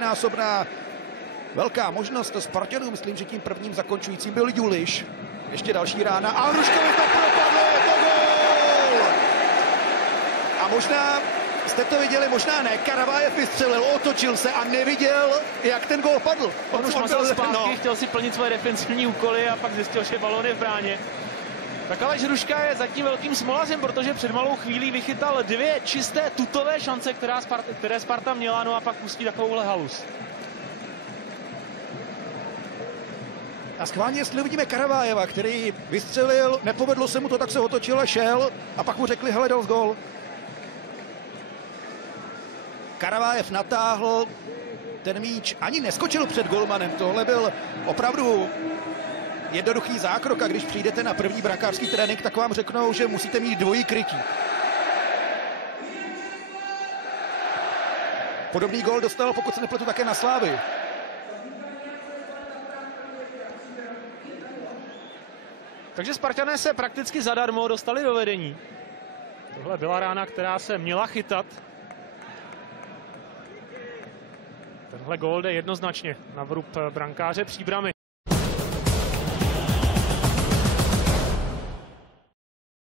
dvojnásobná velká možnost Spartanů. Myslím, že tím prvním zakončujícím byl Juliš. Ještě další rána a Hruškovi to propadlo, je to gól! A možná jste to viděli, možná ne, Karavajev vystřelil, otočil se a neviděl, jak ten gól padl. On už mazal zpátky, chtěl si plnit svoje defensivní úkoly a pak zjistil, že balón je v bráně. Tak ale Hruška je zatím velkým smolařem, protože před malou chvílí vychytal dvě čisté tutové šance, které Sparta měla, no a pak pustí takovouhle halus. A schválně, jestli uvidíme Karavaєva, který vystřelil, nepovedlo se mu to, tak se otočil a šel a pak mu řekli, hele, dal gól. Karavajev natáhl, ten míč ani neskočil před golmanem, tohle byl opravdu jednoduchý zákrok a když přijdete na první brankářský trénink, tak vám řeknou, že musíte mít dvojí krytí. Podobný gól dostal, pokud se nepletu, také na Slávy. Takže Spartané se prakticky zadarmo dostali do vedení. Tohle byla rána, která se měla chytat. Tenhle gól jde jednoznačně na vrub brankáře Příbramy.